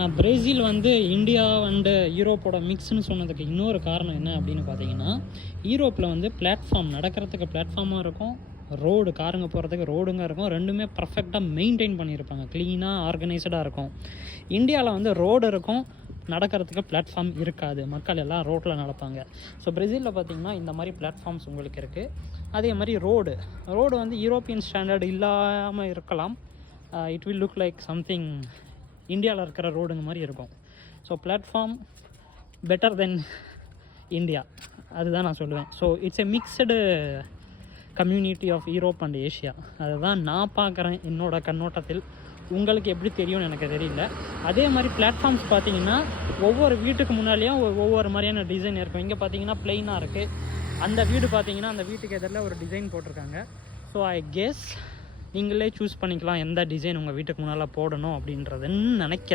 நான் பிரேசில் வந்து India and யூரோப்போட மிக்ஸ்னு சொன்னதுக்கு இன்னொரு காரணம் என்ன அப்படின்னு பார்த்தீங்கன்னா யூரோப்பில் வந்து பிளாட்ஃபார்ம் நடக்கிறதுக்கு பிளாட்ஃபார்மாக இருக்கும் ரோடு காருங்க போகிறதுக்கு ரோடுங்க இருக்கும் ரெண்டுமே பர்ஃபெக்டாக மெயின்டைன் பண்ணியிருப்பாங்க க்ளீனாக ஆர்கனைஸ்டாக இருக்கும். இந்தியாவில் வந்து ரோடு இருக்கும் நடக்கிறதுக்கு பிளாட்ஃபார்ம் இருக்காது மக்கள் எல்லாம் ரோட்டில் நடப்பாங்க. ஸோ பிரேசிலில் பார்த்தீங்கன்னா இந்த மாதிரி பிளாட்ஃபார்ம்ஸ் உங்களுக்கு இருக்குது அதே மாதிரி ரோடு ரோடு வந்து யூரோப்பியன் ஸ்டாண்டர்ட் இல்லாமல் இருக்கலாம். It will look like something இந்தியாவில் இருக்கிற ரோடுங்க மாதிரி இருக்கும். So platform better then India அதுதான் நான் சொல்லுவேன். So it's a mixed community of Europe and Asia அதுதான் நான் பார்க்குறேன் என்னோட கண்ணோட்டத்தில். உங்களுக்கு எப்படி தெரியும்னு எனக்கு தெரியல. அதே மாதிரி பிளாட்ஃபார்ம்ஸ் பார்த்தீங்கன்னா ஒவ்வொரு வீட்டுக்கு முன்னாலேயும் ஒவ்வொரு மாதிரியான டிசைன் இருக்கும். இங்கே பார்த்தீங்கன்னா பிளெயினாக இருக்குது அந்த வீடு பார்த்தீங்கன்னா அந்த வீட்டுக்கு எதிரில் ஒரு டிசைன் போட்டிருக்காங்க. ஸோ ஐ கெஸ் நீங்களே சூஸ் பண்ணிக்கலாம். எந்த டிசைன் உங்கள் வீட்டுக்கு முன்னால் போடணும் அப்படின்றதுன்னு நினைக்கிறேன்.